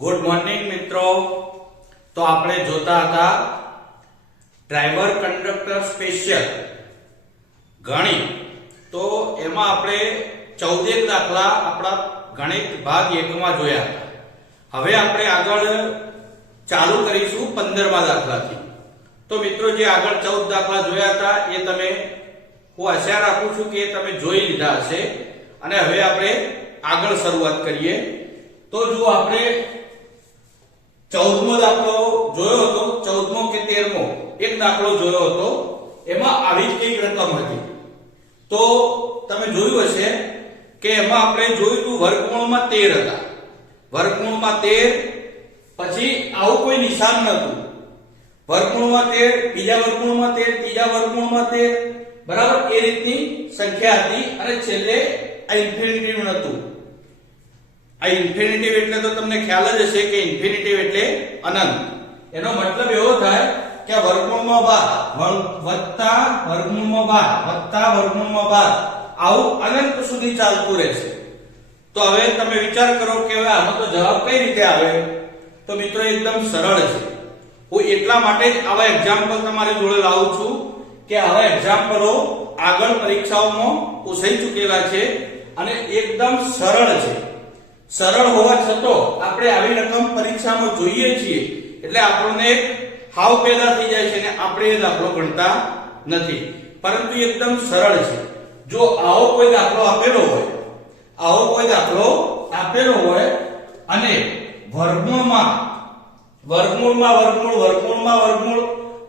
Good morning મિત્રો. તો આપણે જોતા હતા ડ્રાઈવર કંડક્ટર સ્પેશિયલ ગણિત. તો એમાં આપણે ચૌદેક દાખલા આપણા ગણિત ભાગ એકમાં જોયા હતા. હવે આપણે આગળ ચાલુ કરીશું પંદરમા દાખલાથી. તો મિત્રો, જે આગળ ચૌદ દાખલા જોયા હતા, એ તમે હું આશા રાખું છું કે તમે જોઈ લીધા હશે. અને હવે આપણે આગળ શરૂઆત કરીએ. તો જો આપણે ચૌદમો દાખલો જોયો હતો, ચૌદમો કે તેરમો? એક દાખલો જોયો હતો. એમાં આવી જ કંઈક રકમ હતી. તો તમે જોયું હશે કે એમાં આપણે જોયું હતું વર્ગમૂળમાં તેર હતા. વર્ગમૂળમાં તેર, પછી આવું કોઈ નિશાન નહોતું. વર્ગમૂળમાં તેર, બીજા વર્ગમૂળમાં તેર, ત્રીજા વર્ગમૂળમાં તેર. બરાબર? એ રીતની સંખ્યા હતી અને છેલ્લે આ ઇન્ફિનિટિવ નહોતું. આ ઇન્ફિનિટિવ એટલે તો તમને ખ્યાલ જ હશે કે ઇન્ફિનિટિવ એટલે અનંત. એનો મતલબ એવો થાય કે વર્ગમૂળમાં બાર વત્તા વર્ગમૂળમાં બાર, વત્તા વર્ગમૂળમાં બાર, આવું અનંત સુધી ચાલતું રહેશે. તો હવે તમે વિચાર કરો કે હવે આનો તો જવાબ કઈ રીતે આવે? તો મિત્રો એકદમ સરળ છે. હું એટલા માટે જ આવા એક્ઝામ્પલ તમારી જોડે લાવું છું કે આવા એક્ઝામ્પલો આગળ પરીક્ષાઓમાં પૂછાઈ ચૂકેલા છે અને એકદમ સરળ છે. સરળ હોવા છતાં આપણે આવી રકમ પરીક્ષામાં જોઈએ છીએ. એટલે આપણને હાવ પેદા થઈ જાય છે અને આપણે એ દાખલો ગણતા નથી. પરંતુ એકદમ સરળ છે. જો આવો કોઈ દાખલો આપેલો હોય, આવો કોઈ દાખલો આપેલો હોય, અને વર્ગમૂળમાં વર્ગમૂળમાં વર્ગમૂળ વર્ગમૂળમાં વર્ગમૂળ,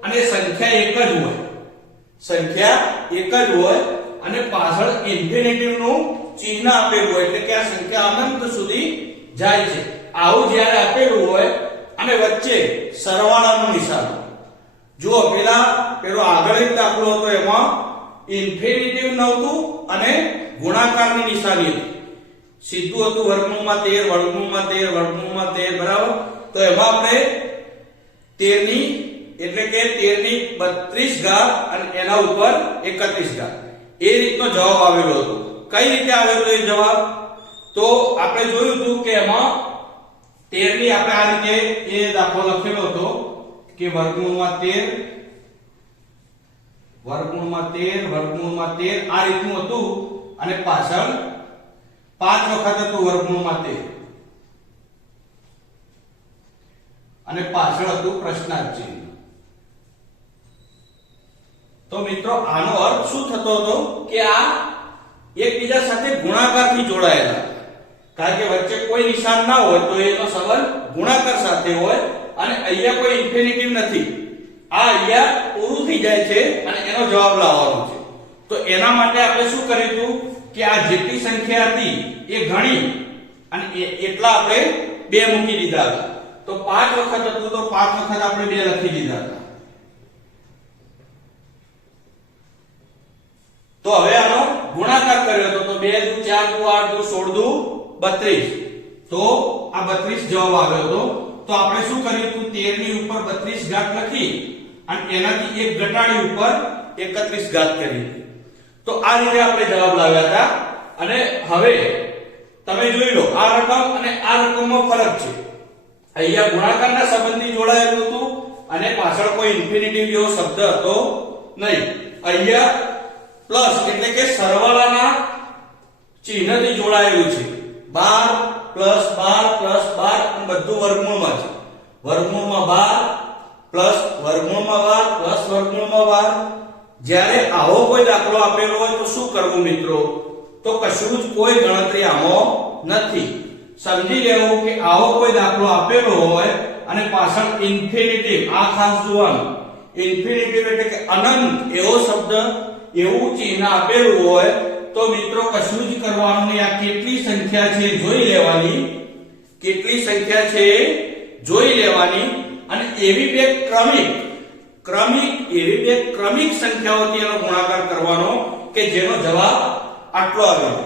અને સંખ્યા એક જ હોય, સંખ્યા એક જ હોય, અને પાછળ ઇન્ફિનિટિવનું ચિહ્ન આપેલું હોય એટલે કે આ સંખ્યા અનંત સુધી જાય છે. આવું જ્યારે આપેલું હોય અને વચ્ચે સરવાળાનો નિશાન. જુઓ, પેલા પેલો આગળ દાખલો હતો એમાં ઇન્ફિનિટિવ નહોતું અને ગુણાકારની નિશાની હતી. સીધું હતું વર્ગમૂળમાં તેર વર્ગમૂળમાં તેર વર્ગમૂળમાં તેર, બરાબર? તો એમાં આપણે તેરની, એટલે કે તેરની બત્રીસ ઘાત અને એના ઉપર એકત્રીસ ઘાત. એ રીતનો જવાબ આવેલો હતો. કઈ રીતે આવેલો એ જવાબ? તો આપણે જોયું હતું કે એમાં તેરની આપણે આ રીતે એ દાખલો લખેલો હતો કે વર્ગમૂળમાં તેર વર્ગમૂળમાં તેર વર્ગમૂળમાં તેર, આ રીતનું હતું. અને પાછળ પાંચ વખત હતું વર્ગમૂળમાં તેર. અને પાછળ હતું પ્રશ્નાર્થ ચિહ્ન તો મિત્રો, આનો અર્થ શું થતો હતો? કે આ એકબીજા સાથે ગુણાકારથી જોડાયેલા. કારણ કે વચ્ચે કોઈ નિશાન ના હોય તો એનો સંબંધ ગુણાકાર સાથે હોય અને અહીંયા કોઈ ઇન્ફિનિટિવ નથી. આ અહીંયા પૂરું થઈ જાય છે અને એનો જવાબ લાવવાનો છે. તો એના માટે આપણે શું કરીશું કે આ જેટલી સંખ્યા હતી એ ઘણી અને એટલા આપણે બે મૂકી દીધા હતા. તો પાંચ વખત હતું તો પાંચ વખત આપણે બે લખી દીધા હતા. તો હવે આનો ગુણાકાર કર્યો હતો. તો બે દુ ચાર દુ આઠ દુ સોળ દુ બત્રીસ. તો આ બત્રીસ જવાબ આવ્યો હતો. તો આપણે શું કર્યું હતું? 13 ની ઉપર બત્રીસ ઘાત લખી અને એનાથી એક ઘટાડી ઉપર એકત્રીસ ઘાત કરી. તો આ રીતે આપણે જવાબ લાવ્યા હતા. અને હવે તમે જોઈ લો, આ રકમ અને આ રકમમાં ફરક છે. અહીંયા ગુણાકારના સંબંધી જોડાયેલું હતું અને પાછળ કોઈ ઇન્ફિનિટિવ જેવો શબ્દ હતો નહીં. અહીંયા પ્લસ એટલે કે સરવાળાના ચિહ્નથી જોડાયેલું છે. 12 પ્લસ 12 પ્લસ 12 અને બધું વર્ગમૂળમાં છે. વર્ગમૂળમાં 12 પ્લસ વર્ગમૂળમાં 12 પ્લસ વર્ગમૂળમાં 12 જ્યારે આવો કોઈ દાખલો આપેલો હોય તો શું કરવું મિત્રો? તો કશું જ કોઈ ગણતરી આમાં નથી. સમજી લેવું કે આવો કોઈ દાખલો આપેલો હોય અને પાછળ ઇન્ફિનિટિવ આ ખાસ જોવાનું. ઇન્ફિનિટિવ એટલે કે અનંત એવો શબ્દ એવું ચિહ્ન આપેલું હોય, તો મિત્રો કશું જ કરવાનું આ કેટલી સંખ્યા છે જોઈ લેવાની. કેટલી સંખ્યા છે જોઈ લેવાની. અને એવી બે ક્રમિક ક્રમિક, એવી બે ક્રમિક સંખ્યાઓથી એનો ગુણાકાર કરવાનો કે જેનો જવાબ આટલો આવે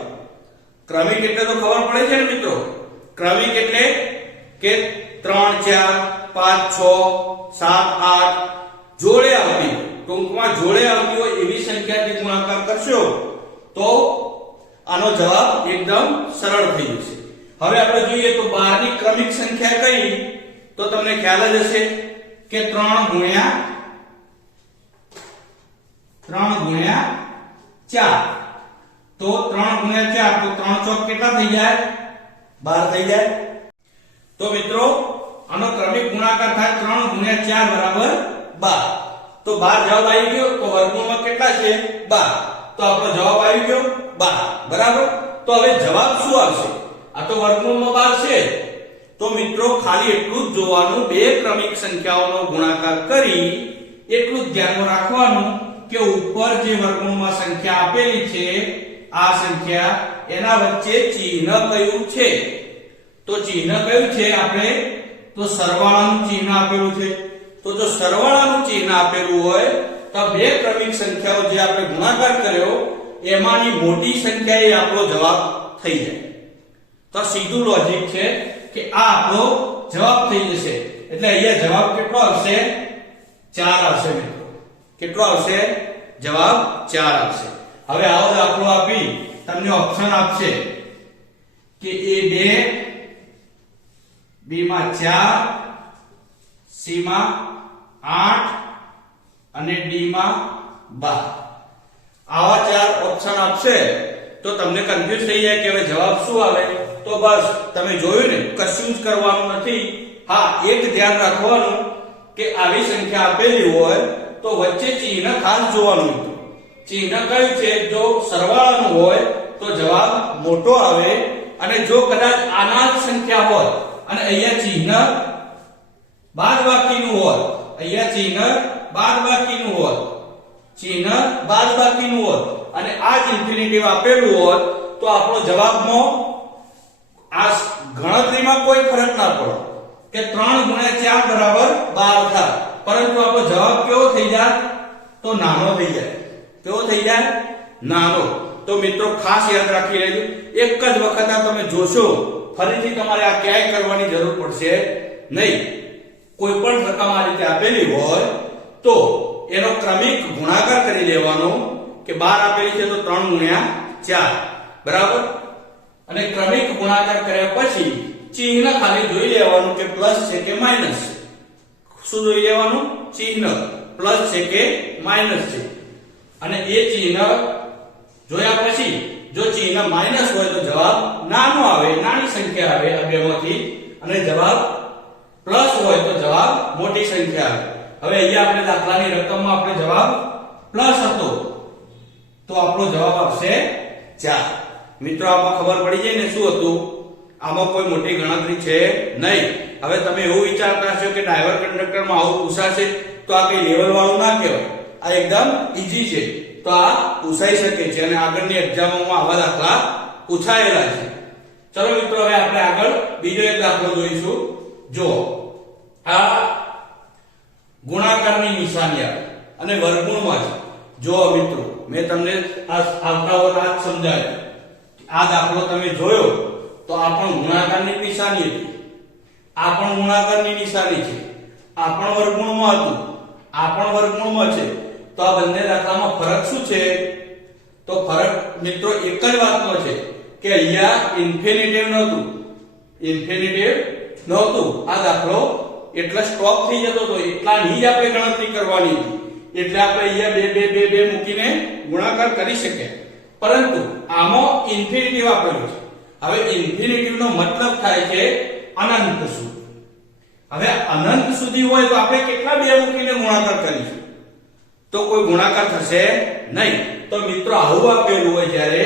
ક્રમિક એટલે તો ખબર પડે છે ને મિત્રો? ક્રમિક એટલે કે ત્રણ, ચાર, પાંચ, છ, સાત, આઠ જોડે આવતી ટૂંકમાં જોડે આવતી હોય એવી સંખ્યાથી ગુણાકાર કરશો, તો આનો જવાબ એકદમ સરળ થઈ જશે. હવે આપણે જોઈએ તો 12 ની ક્રમિક સંખ્યા કઈ? તો તમને ખ્યાલ જ હશે કે 3 ગુણ્યા 3 ગુણ્યા 4 તો 3 ગુણ્યા 4 તો 3 ચોક કેટલા થઈ જાય? 12 થઈ જાય. તો મિત્રો, આનો ક્રમિક ગુણાકાર થાય 3 ગુણ્યા 4 બરાબર 12 તો 12 જવાબ આવી ગયો તો વર્ગમૂળમાં કેટલા છે? 12 તો આપણો જવાબ આવી ગયો 12 બરાબર? તો હવે જવાબ શું આવશે? આ તો વર્ગમૂળમાં 12 છે. તો મિત્રો, ખાલી એટલું જ જોવાનું, બે ક્રમિક સંખ્યાઓનો ગુણાકાર કરી એટલું જ ધ્યાનમાં રાખવાનું કે ઉપર જે વર્ગમૂળમાં સંખ્યા આપેલી છે, આ સંખ્યા એના વચ્ચે ચિહ્ન કયું છે? તો ચિહ્ન કયું છે આપણે? તો સરવાળાનું ચિહ્ન આપેલું છે. તો જો સરવાળાનું ચિહ્ન આપેલું હોય, તો બે ક્રમિક સંખ્યાઓ જે આપણે ગુણાકાર કર્યો, એમાંની મોટી સંખ્યા એ આપણો જવાબ થઈ જાય. તો સીધું લોજિક છે કે આ આપણો જવાબ થઈ જશે. એટલે અહીંયા જવાબ કેટલો આવશે? 4 આવશે મિત્રો. કેટલો આવશે? જવાબ 4 આવશે. હવે આવો દાખલો આપી તમને ઓપ્શન આપશે કે એ બે બી માં 4 સી માં 8 અને ડી માં બાર. આવા ચાર ઓપ્શન આપશે તો તમને કન્ફ્યુઝ થઈ જાય કે હવે જવાબ શું આવે? તો બસ, તમે જોયું ને, કશું જ કરવાનું નથી. હા, એક ધ્યાન રાખવાનું કે આવી સંખ્યા આપેલી હોય તો વચ્ચે ચિહ્ન ખાસ જોવાનું. ચિહ્ન કયું છે? જો સરવાળાનું હોય તો જવાબ મોટો આવે અને જો કદાચ આના જ સંખ્યા હોય અને અહીંયા ચિહ્ન બાદબાકીનું હોય અહીંયા ચિહ્ન બાદબાકીનું હોત. ચિહ્ન બાદબાકીનું હોત. અને આ જ ઇન્ફિનિટિવ આપેલું હોત, તો આપણો જવાબમાં આ ગણતરીમાં કોઈ ફરક ના પડે. કે 3 ગુણ્યા 4 બરાબર 12 થાય. પરંતુ આપણો જવાબ કેવો થઈ જાય? તો નાનો થઈ જાય. કેવો થઈ જાય? નાનો. તો મિત્રો ખાસ યાદ રાખી લેજો. એક જ વખત આ તમે જોશો. ફરીથી તમારે આ ક્યાંય કરવાની જરૂર પડશે નહીં. કોઈ પણ રકમ આ રીતે આપેલી હોય, તો એનો ક્રમિક ગુણાકાર કરી લેવાનો કે 12 આપેલી છે તો 3 ગુણ્યા 4 બરાબર? અને ક્રમિક ગુણાકાર કર્યા પછી ચિહ્ન ખાલી જોઈ લેવાનું કે પ્લસ છે કે માઇનસ શું જોઈ લેવાનું? ચિહ્ન. પ્લસ છે કે માઇનસ છે. અને એ ચિહ્ન જોયા પછી જો ચિહ્ન માઇનસ હોય તો જવાબ નાનો આવે, નાની સંખ્યા આવે આ બેમાંથી અને જવાબ પ્લસ હોય તો જવાબ મોટી સંખ્યા આવે. હવે અહીંયા આપણે દાખલાની રકમમાં આપણે જવાબ પ્લસ હતો. તો આપણો જવાબ આવશે 4 મિત્રો, આમાં ખબર પડી જાય ને શું હતું? આમાં કોઈ મોટી ગણતરી છે નહીં. હવે તમે એવું વિચારતા હશો કે ડ્રાઈવર કંડક્ટરમાં આવું પૂછાશે, તો આ કઈ લેવલ વાળું ના કહેવાય. આ એકદમ ઈઝી છે. તો આ પૂછાઈ શકે છે અને આગળની એક્ઝામોમાં આવા દાખલા પૂછાયેલા છે. ચલો મિત્રો, હવે આપણે આગળ બીજો એક દાખલો જોઈશું. જો આ ગુણાકારની નિશાની આવે અને વર્ગમૂળમાં છે. જો મિત્રો, મેં તમને આ આવતા વખત આ આ દાખલો તમે જોયો, તો આ પણ ગુણાકારની નિશાની હતી. આ પણ ગુણાકારની નિશાની છે. આ પણ વર્ગમૂળમાં હતું. આ પણ વર્ગમૂળમાં છે. તો આ બંને દાખલામાં ફરક શું છે? તો ફરક મિત્રો એક જ વાતનો છે કે અહીંયા ઇન્ફિનિટિવ નહોતું. ઇન્ફિનિટિવ નહોતું. આ દાખલો એટલે સ્ટોપ થઈ જતો હતો. એટલાની જ આપણે ગણતરી કરવાની. હતી એટલે આપણે અહીંયા બે બે બે બે મૂકીને ગુણાકાર કરી શકે પરંતુ આમાં ઇન્ફિનિટિવ આપેલું છે. હવે ઇન્ફિનિટિવનો મતલબ થાય છે અનંત સુધી. હવે અનંત સુધી હોય તો આપણે કેટલા બે મૂકીને ગુણાકાર કરીશું? તો કોઈ ગુણાકાર થશે નહીં. તો મિત્રો આવું આપેલું હોય જ્યારે,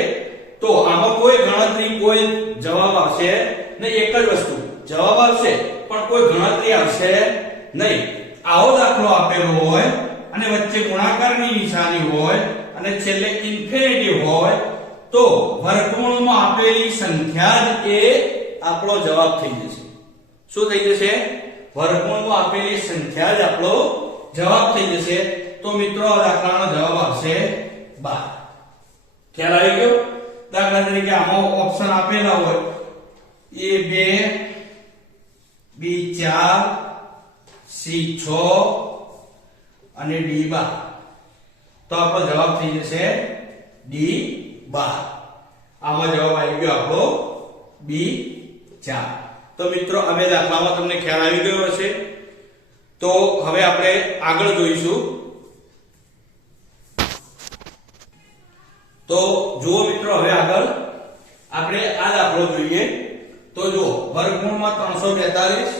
તો આમાં કોઈ ગણતરી, કોઈ જવાબ આવશે નહીં એક જ વસ્તુ. જવાબ આવશે. પણ કોઈ ગણતરી આવશે નહીં. આવો દાખલો આપેલો હોય અને વચ્ચે ગુણાકારની નિશાની હોય અને છેલ્લે ઇન્ફિનિટી હોય, તો વર્ગમૂળમાં આપેલી સંખ્યા જ એ આપણો જવાબ થઈ જશે. શું થઈ જશે? વર્ગમૂળમાં આપેલી સંખ્યા જ આપણો જવાબ થઈ જશે. તો મિત્રો, આ દાખલાનો જવાબ આવશે 12 ખ્યાલ આવી ગયો? દાખલા તરીકે આમાં ઓપ્શન આપેલા હોય. એ બે બી ચાર સી છ અને ડી બાર તો આપણો જવાબ થઈ જશે ડી બાર આમાં જવાબ આવી ગયો આપણો બી ચાર તો મિત્રો હવે દાખલામાં તમને ખ્યાલ આવી ગયો હશે. તો હવે આપણે આગળ જોઈશું. તો જુઓ મિત્રો, હવે આગળ આપણે આ દાખલો જોઈએ. તો જુઓ, વર્ગમૂળમાં ત્રણસો બેતાલીસ,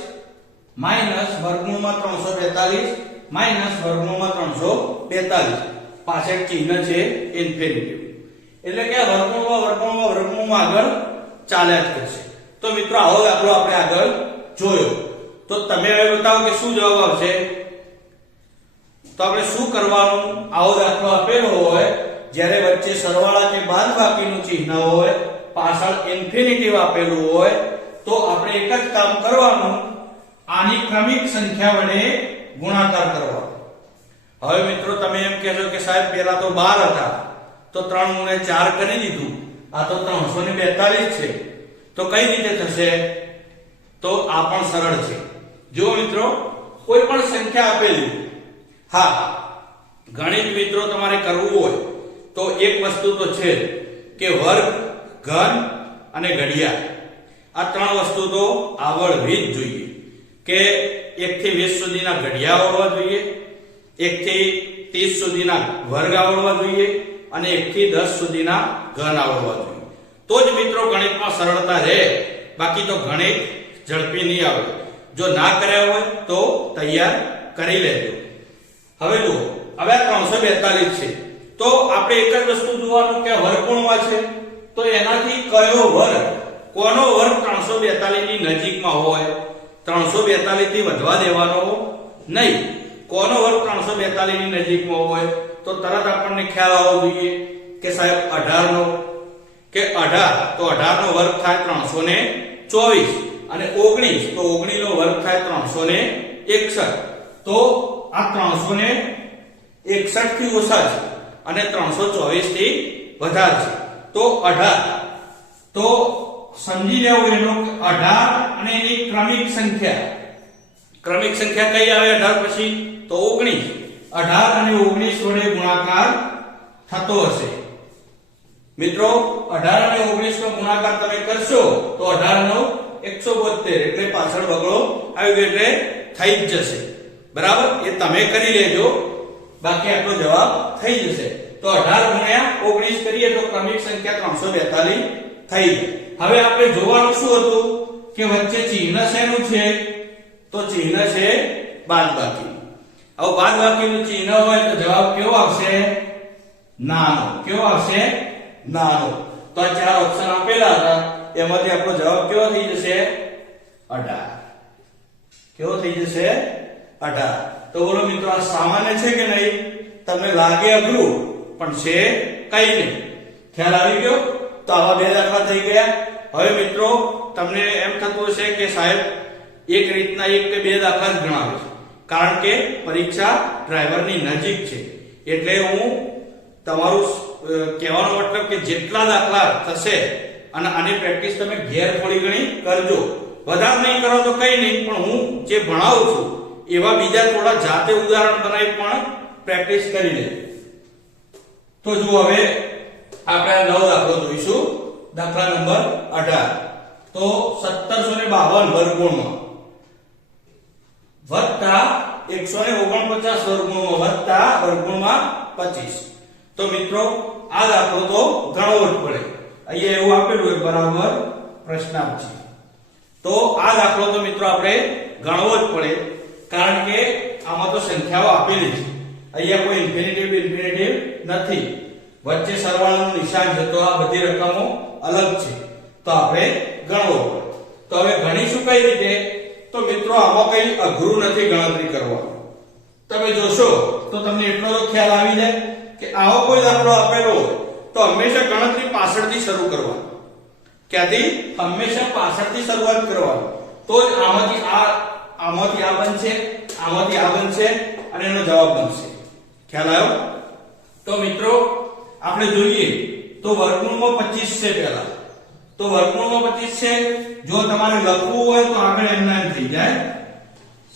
માઇનસ વર્ગમૂળમાં ત્રણસો બેતાલીસ, માઇનસ વર્ગમૂળમાં ત્રણસો બેતાલીસ. પાછળ ચિહ્ન છે ઇન્ફિનિટિવ એટલે કે વર્ગમૂળમાં વર્ગમૂળમાં વર્ગમૂળમાં આગળ ચાલ્યા જ કરશે. તો મિત્રો, આવો દાખલો આપણે આગળ જોયો. તો તમે હવે બતાવો કે શું જવાબ આવશે? તો આપણે શું કરવાનું? આવો દાખલો આપેલો હોય, જ્યારે વચ્ચે સરવાળા કે બાદબાકીનું ચિહ્ન હોય પાછળ ઇન્ફિનિટિવ આપેલું હોય, તો આપણે એક જ કામ કરવાનું, આની ક્રમિક સંખ્યા વડે ગુણાકાર કરવાનો. હવે મિત્રો, તમે એમ કહેશો કે સાહેબ, પહેલા તો 12 હતા, તો 3 ગુણે 4 કરી દીધું. આ તો 342 છે. તો કઈ રીતે થશે? તો આ પણ સરળ છે. જો મિત્રો, કોઈ પણ સંખ્યા આપેલી, હા, ગણિત મિત્રો તમારે કરવું હોય, તો એક વસ્તુ તો છે કે વર્ગ ઘન અને ઘડિયાળ. આ ત્રણ વસ્તુ તો આવડવી જ જોઈએ. કે એક થી વીસ સુધીના ઘડિયા આવડવા જોઈએ એક થી 30 સુધીના વર્ગ આવડવા જોઈએ અને એક થી દસ સુધીના ઘન આવડવા જોઈએ. તો જ મિત્રો ગણિતમાં સરળતા રહે. બાકી તો ગણિત ઝડપી નહીં આવે. જો ના કર્યા હોય તો તૈયાર કરી લેજો. હવે જુઓ, હવે ત્રણસો બેતાલીસ છે. તો આપણે એક જ વસ્તુ જોવાનું કે વર્ગુણમાં છે? તો એનાથી કયો વર્ગ, કોનો વર્ગ ત્રણસો બેતાલીસની નજીકમાં હોય? ત્રણસો બેતાલીસથી વધવા દેવાનો નહીં. કોનો વર્ગ ત્રણસો બેતાલીસની નજીકમાં હોય? તો તરત આપણને ખ્યાલ આવવો જોઈએ કે સાહેબ અઢાર નો કે અઢાર, તો અઢાર નો વર્ગ થાય ત્રણસો ને ચોવીસ અને ઓગણીસ, તો ઓગણીસ નો વર્ગ થાય ત્રણસો ને એકસઠ. તો આ ત્રણસો ને એકસઠથી ઓછા છે અને ત્રણસો ચોવીસથી વધારે છે. તો અઢાર. તો સમજી લેવું એનો અઢાર અને એની ક્રમિક સંખ્યા. ક્રમિક સંખ્યા કઈ આવે અઢાર પછી? તો ઓગણીસ. અઢાર અને ઓગણીસ વડે ગુણાકાર થતો હશે. મિત્રો અઢાર અને ઓગણીસ નો ગુણાકાર તમે કરશો તો અઢાર નો એકસો બોતેર એટલે પાછળ બગડો આવી ગયો એટલે થઈ જ જશે. બરાબર? એ તમે કરી લેજો. બાકી આટલો જવાબ થઈ જશે. તો અઢાર ગુણ્યા ઓગણીસ કરીએ તો ક્રમિક સંખ્યા ત્રણસો બેતાલીસ થઈ હવે આપણે જોવાનું શું હતું? કે વચ્ચે ચિહ્ન શેનું છે? તો ચિહ્ન છે બાદબાકી હવે બાદબાકીનું ચિહ્ન હોય તો જવાબ કેવો આવશે? નાનો. કેવો આવશે? નાનો. તો આ ચાર ઓપ્શન આપેલા હતા. એમાંથી આપણો જવાબ કેવો થઈ જશે? અઢાર. કેવો થઈ જશે? અઢાર. તો બોલો મિત્રો, આ સામાન્ય છે કે નહીં? તમને લાગે અઘરું? પણ છે કઈ નહીં. ખ્યાલ આવી ગયો? તો આવા બે દાખલા થઈ ગયા. હવે મિત્રો, તમને એમ થતું હશે કે સાહેબ, એક રીતના એક કે બે દાખલા જ ગણાવે છે. કારણ કે પરીક્ષા ડ્રાઈવરની નજીક છે. એટલે હું તમારું કહેવાનો મતલબ કે જેટલા દાખલા થશે અને આની પ્રેક્ટિસ તમે ઘેર થોડી ઘણી કરજો. વધારે નહીં કરો તો કઈ નહીં, પણ હું જે ભણાવું છું, એવા બીજા થોડા જાતે ઉદાહરણ બનાવી પણ પ્રેક્ટિસ કરી લે તો જુઓ હવે આપણે નવો દાખલો જોઈશું. દાખલા નંબર અઢાર. તો સત્તરસો ને બાવન વર્ગમૂળમાં. વત્તા એકસો ને ઓગણપચાસ વર્ગમૂળમાં વત્તા વર્ગમૂળમાં પચીસ. તો મિત્રો, આ દાખલો તો ગણવો જ પડે. અહીંયા એવું આપેલું હોય બરાબર પ્રશ્નાર્થ. છે તો આ દાખલો તો મિત્રો આપણે ગણવો જ પડે, કારણ કે આમાં તો સંખ્યાઓ આપેલી છે. અહીંયા કોઈ ઇન્ફિનિટિવ ઇન્ફિનિટિવ નથી. વચ્ચે સરવાળાનું નિશાન છે, તો આ બધી રકમો અલગ છે. તો આપણે ગણવો તો હવે ગણીશું કઈ રીતે? તો મિત્રો, આમાં કઈ અઘરું નથી ગણતરી કરવાનું. તમે જોશો, તો તમને એટલો તો ખ્યાલ આવી જાય કે આવો કોઈ દાખલો આપેલો તો હંમેશા ગણતરી પાછળથી શરૂ કરવાની. ક્યાંથી? હંમેશા પાછળથી શરૂઆત કરવાની. તો જ આમાંથી આ આમાંથી આ બનશે, આમાંથી આ બનશે, અને એનો જવાબ બનશે. ખ્યાલ આવ્યો? તો મિત્રો, આપણે જોઈએ. તો વર્ગમૂળમાં 25 છે પહેલા. તો વર્ગમૂળમાં 25 છે. જો તમારે લખવું હોય તો આગળ એમના એમ થઈ જાય.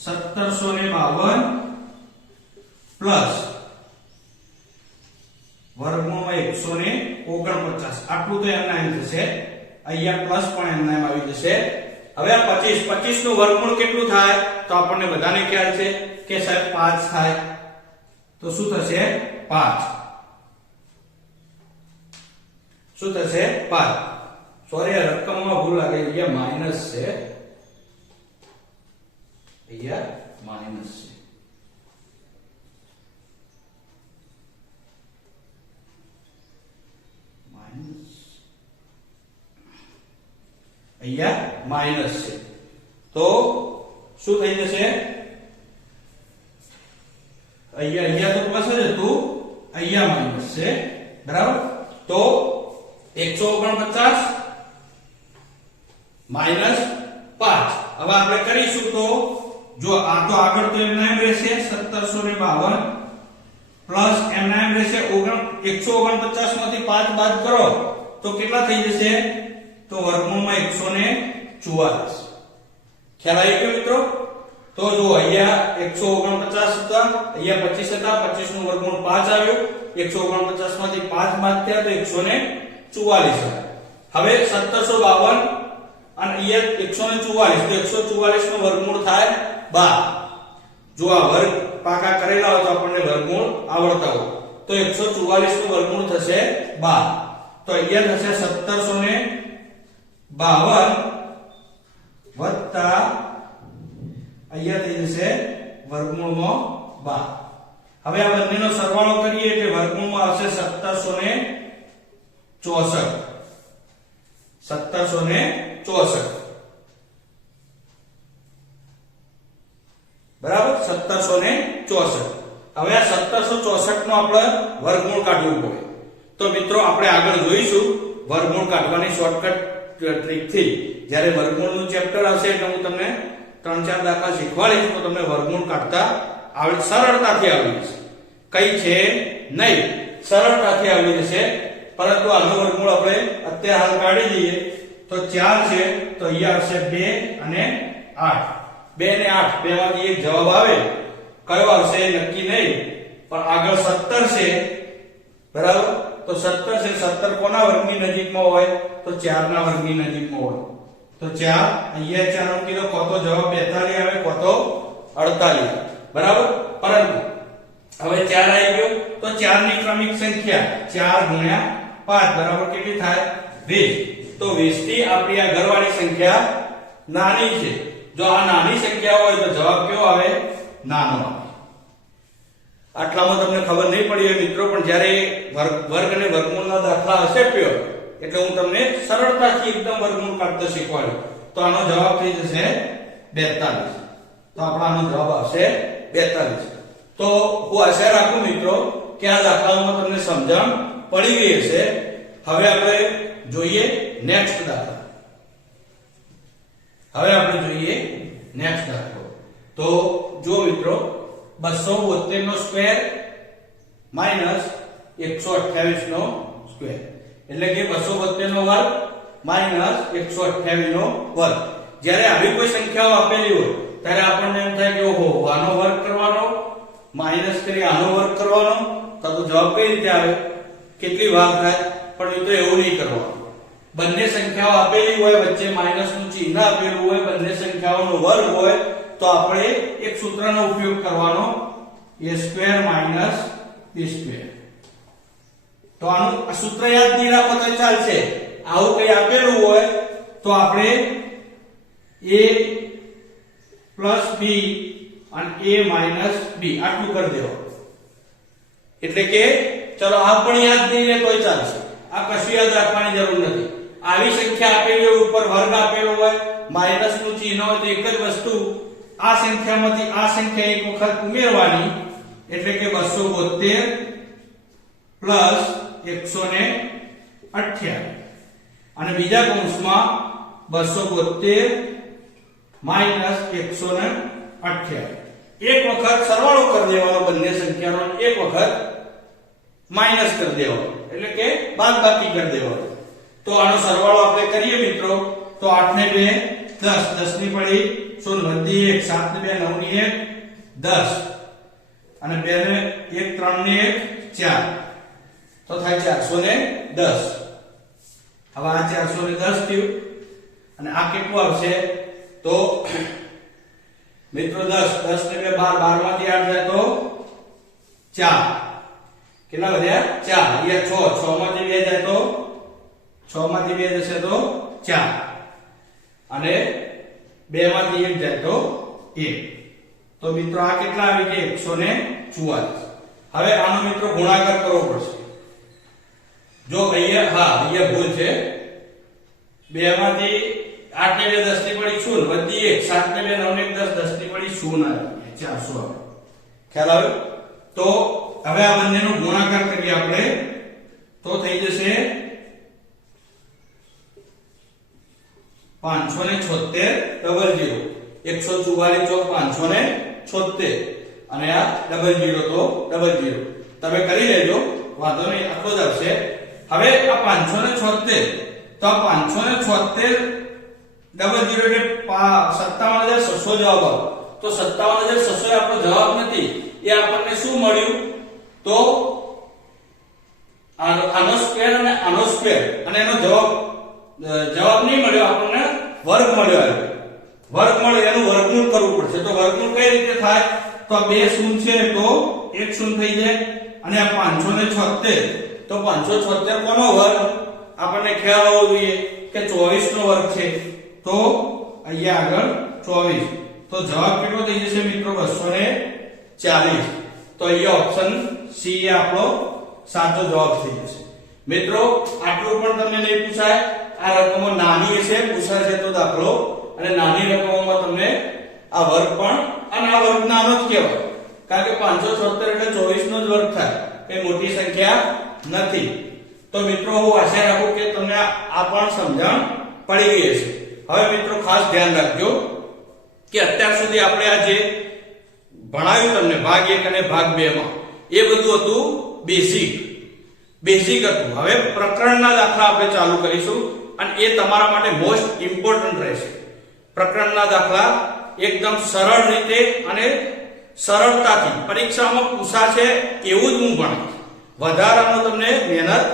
1752 પ્લસ વર્ગમૂળમાં 149 આટલું તો એમના એમ થશે. અહીંયા પ્લસ પણ એમના એમ આવી જશે. હવે આ 25 25 નું વર્ગમૂળ કેટલું થાય? તો આપણને બધાને ખ્યાલ છે કે સાહેબ 5 થાય. તો શું થશે 5 શું થશે 5 સોરી આ રકમમાં ભૂલ લાગે અહીંયા માઇનસ છે અહીંયા માઇનસ છે માઇનસ અહીંયા માઇનસ છે તો શું થઈ જશે અહીંયા અહીંયા તો પ્લસ જ હતું અહીંયા માઇનસ છે બરાબર તો 149 માઇનસ 5 હવે આપણે કરીશું તો જો આ તો આગળ તો એમ નામ રહેશે 1752 પ્લસ એમ નામ રહેશે 149 માંથી 5 બાદ કરો તો કેટલા થઈ જશે તો વર્ગમૂળમાં 144 ખ્યાલ આવી ગયો મિત્રો તો જો અહીંયા 149 હતા, અહીંયા 25 હતા 25 નું વર્ગમૂળ 5 આવ્યું. 149 માંથી 5 બાદ થયા તો 144 આવ્યા હવે 1752 અને અહીંયા 144 તો 144 નું વર્ગમૂળ થાય 12 જો આ વર્ગ પાકા કરેલા હોય તો આપણને વર્ગમૂળ આવડતા હોય. તો 144 નું વર્ગમૂળ થશે 12 તો અહીંયા થશે 1752 વત્તા અહીંયા થઈ જશે વર્ગમૂળમાં 12 હવે આ બંનેનો સરવાળો કરીએ એટલે વર્ગમૂળમાં આવશે 1764 1764 બરાબર? 1764 હવે આ 1764 નો આપણે વર્ગમૂળ કાઢવું પડે. તો મિત્રો, આપણે આગળ જોઈશું વર્ગમૂળ કાઢવાની શોર્ટકટ ટ્રીકથી. જ્યારે વર્ગમૂળનું ચેપ્ટર હશે એટલે હું તમને ત્રણ ચાર દાખલા શીખવાડીશ તો તમને વર્ગમૂળ કાઢતા આવડે સરળતાથી આવડી જશે. કઈ છે નહીં. સરળતાથી આવડી જશે. પરંતુ આનો વર્ગમૂળ આપણે અત્યારે હાલ કાઢી દઈએ. તો 4 છે, તો અહીંયા આવશે 2 અને 8 2 ને 8 બે માંથી એક જવાબ આવે. કયો આવશે નક્કી નહીં. પણ આગળ 17 છે. બરાબર? તો 17 છે 17 કોના વર્ગની નજીકમાં હોય? તો 4 ના વર્ગની નજીકમાં હોય. તો ચાર અહીંયા 4 મૂકી કોતો જવાબ 42 આવે કોતો 48 બરાબર? પરંતુ હવે 4 આવી ગયો, તો 4 ની ક્રમિક સંખ્યા 4 ગુણ્યા 5 બરાબર? કેટલી થાય? 20 તો 20 થી આપણી આ ઘરવાળી સંખ્યા નાની છે. જો આ નાની સંખ્યા હોય તો જવાબ કયો આવે? નાનો આટલામાં તમને ખબર નહીં પડી હોય મિત્રો, પણ જ્યારે વર્ગ વર્ગ અને વર્ગમૂળના દાખલા હશે પ્યોર એટલે હું તમને સરળતાથી એકદમ વર્ગમૂળ કાઢતો શીખવાડું. તો આનો જવાબ થઈ જશે 42 તો આપણાનો જવાબ આવશે 42 તો હું આશા રાખું મિત્રો કે આ દાખલાઓમાં તમને સમજણ પડી ગઈ હશે. હવે આપણે જોઈએ નેક્સ્ટ દાખલો. હવે આપણે જોઈએ નેક્સ્ટ દાખલો. તો જો મિત્રો 272 નો સ્ક્વેર માઇનસ 128 નો સ્ક્વેર એટલે કે 272 નો વર્ગ માઇનસ 128 નો વર્ગ. જ્યારે આવી કોઈ સંખ્યાઓ આપેલી હોય, ત્યારે આપણને એમ થાય કે ઓહો, આનો વર્ગ કરવાનો, માઇનસ કરી આનો વર્ગ કરવાનો, તો તો જવાબ કઈ રીતે આવે? કેટલી વાર થાય? પણ એ તો એવું નહીં કરવાનું. બંને સંખ્યાઓ આપેલી હોય, વચ્ચે માઇનસનું ચિહ્ન આપેલું હોય, બંને સંખ્યાઓનો વર્ગ હોય, તો આપણે એક સૂત્રનો ઉપયોગ કરવાનો a square minus b square. તો આનું સૂત્ર યાદ નહીં રાખો તો ચાલશે. આવું કઈ આપેલું હોય તો આપણે a પ્લસ b અને a માઇનસ b આટલું કરી દેવાનું. એટલે કે ચલો આ પણ યાદ નહીં રહે તોય ચાલશે. આ કશું યાદ રાખવાની જરૂર નથી. આવી સંખ્યા આપેલી હોય, ઉપર વર્ગ આપેલો હોય માઇનસનું ચિહ્ન હોય તો એક જ વસ્તુ આ સંખ્યામાંથી આ સંખ્યા એક વખત ઉમેરવાની. એટલે કે 272 પ્લસ 128 અને બીજા કૌંસમાં બસો બોતેર માઇનસ એકસો ને એક વખત સરવાળો કરી દેવાનો બંને સંખ્યાનો, એક વખત માઇનસ કરી દેવાનો. એટલે કે બાદબાકી કરી દેવાનો. તો આનો સરવાળો આપણે કરીએ મિત્રો. તો 8 ને 2 10 10 ની પડી શૂન્ય વધી 1 7 ને 2 9 ની 1 10 અને 2 ને 1 3 ને 1 4 તો થાય 410 હવે આ 410 થયું. અને આ કેટલું આવશે? તો મિત્રો દસ દસ ને બે, બાર બારમાંથી આઠ જાય તો ચાર. કેટલા વધ્યા? ચાર. અહીંયા છ છ માંથી બે જાય તો છ માંથી બે જશે તો ચાર. અને બે માંથી એક જાય તો એક. તો મિત્રો આ કેટલા આવી ગયા? એકસો ને ચુવાલીસ. હવે આનો મિત્રો ગુણાકાર કરવો પડશે. જો અહીંયા, હા, અહીંયા ભૂલ છે. બે માંથી આઠ ને બે દસની પડી શૂન વધી એક સાત ને બે નવ ને દસ દસની પડી શૂન્ય આવી ચારસો આવે. ખ્યાલ આવ્યો તો હવે આ બંનેનો ગુણાકાર કરીએ આપણે. તો થઈ જશે પાંચસો ને છોતેર ડબલ જીરો એકસો ચુવાલીસ ચોક પાંચસો ને છોતેર અને આ ડબલ જીરો તો ડબલ જીરો તમે કરી લેજો, વાંધો નહીં, આટલો જ આવશે. હવે આ પાંચસો ને છોતેર. તો આ પાંચસો ને છોતેર ડબલ જીરો એટલે સત્તાવન હજાર છસો જવાબ આવે. તો સત્તાવન હજાર છસો આપણો જવાબ નથી. એ આપણને શું મળ્યું? તો આનો સ્ક્વેર અને આનો સ્ક્વેર અને એનો જવાબ જવાબ નહીં મળ્યો, આપણને વર્ગ મળ્યો વર્ગ મળ્યો, એનું વર્ગમૂળ કરવું પડશે. તો વર્ગમૂળ કઈ રીતે થાય? તો આ બે શૂન્ય છે, તો એક શૂન્ય થઈ જાય. અને આ પાંચસો ને છોતેર તો પાંચસો છોતેર કોનો વર્ગ? આપણને ખ્યાલ હોવો જોઈએ કે ચોવીસ નો વર્ગ છે. તો અહીંયા આગળ ચોવીસ. તો જવાબ કેટલો થઈ જશે મિત્રો? બસો ને ચાલીસ. તો અહીંયા ઓપ્શન સી આપણો સાચો જવાબ થઈ જશે. મિત્રો, આટલું પણ તમને નહીં પૂછાય. આ રકમો નાની હશે, પૂછાય છે તો દાખલો. અને નાની રકમોમાં તમને આ વર્ગ પણ, અને આ વર્ગ નાનો જ કહેવાય. કારણ કે પાંચસો છોતેર એટલે ચોવીસ નો જ વર્ગ થાય. એ મોટી સંખ્યા નથી. તો મિત્રો, હું આશા રાખું કે તમને આ પણ સમજણ પડી ગઈ હશે. હવે મિત્રો, ખાસ ધ્યાન રાખજો કે અત્યાર સુધી આપણે આ જે ભણાવ્યું તમને, ભાગ એક અને ભાગ બે માં, એ બધું હતું બેઝિક બેઝિક હતું. હવે પ્રકરણના દાખલા આપણે ચાલુ કરીશું અને એ તમારા માટે મોસ્ટ ઇમ્પોર્ટન્ટ રહેશે. પ્રકરણના દાખલા એકદમ સરળ રીતે અને સરળતાથી. પરીક્ષામાં પૂછાશે એવું જ હું ભણાવીશ. વધારાનો તમને મહેનત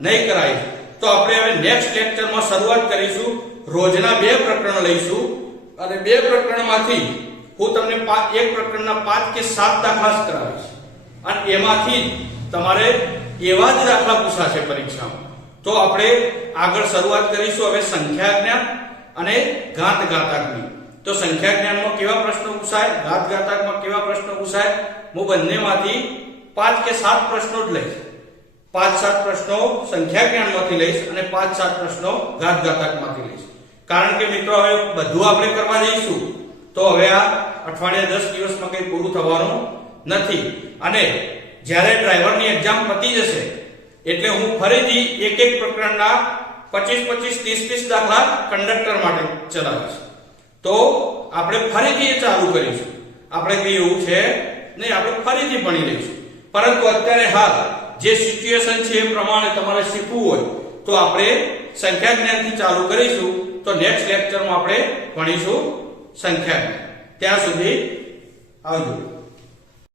નહીં કરાય. તો આપણે હવે નેક્સ્ટ લેક્ચરમાં શરૂઆત કરીશું. રોજના બે પ્રકરણ લઈશું. અને બે પ્રકરણમાંથી હું તમને એક પ્રકરણના પાંચ કે સાત દાખલા કરાવીશ. અને એમાંથી તમારે એવા જ દાખલા પૂછાશે પરીક્ષામાં. તો આપણે આગળ શરૂઆત કરીશું હવે સંખ્યા જ્ઞાન અને ઘાત ઘાતકની. તો સંખ્યા જ્ઞાનમાં કેવા પ્રશ્નો પૂછાય? ઘાત ઘાતકમાં કેવા પ્રશ્નો પૂછાય? હું બંનેમાંથી પાંચ કે સાત પ્રશ્નો જ લઈશ. પાંચ સાત પ્રશ્નો સંખ્યા જ્ઞાનમાંથી લઈશ અને પાંચ સાત પ્રશ્નો ઘાત ઘાતકમાંથી લઈશ. કારણ કે મિત્રો, હવે બધું આપણે કરવા જઈશું. તો હવે આ અઠવાડિયા દસ દિવસમાં કંઈ પૂરું થવાનું નથી. અને જ્યારે ડ્રાઈવરની એક્ઝામ પતી જશે, એટલે હું ફરીથી એક એક પ્રકરણના પચીસ પચીસ ત્રીસ ત્રીસ દાખલા કંડક્ટર માટે ચલાવીશ. તો આપણે ફરીથી એ ચાલુ કરીશું. આપણે કંઈ એવું છે નહીં, આપણે ફરીથી ભણી લઈશું. પરંતુ અત્યારે હાલ જે સિચ્યુએશન છે એ પ્રમાણે તમારે શીખવું હોય, તો આપણે સંખ્યા જ્ઞાનથી ચાલુ કરીશું, તો નેક્સ્ટ લેક્ચરમાં આપણે ભણીશું સંખ્યા ત્યાં સુધી આવજો.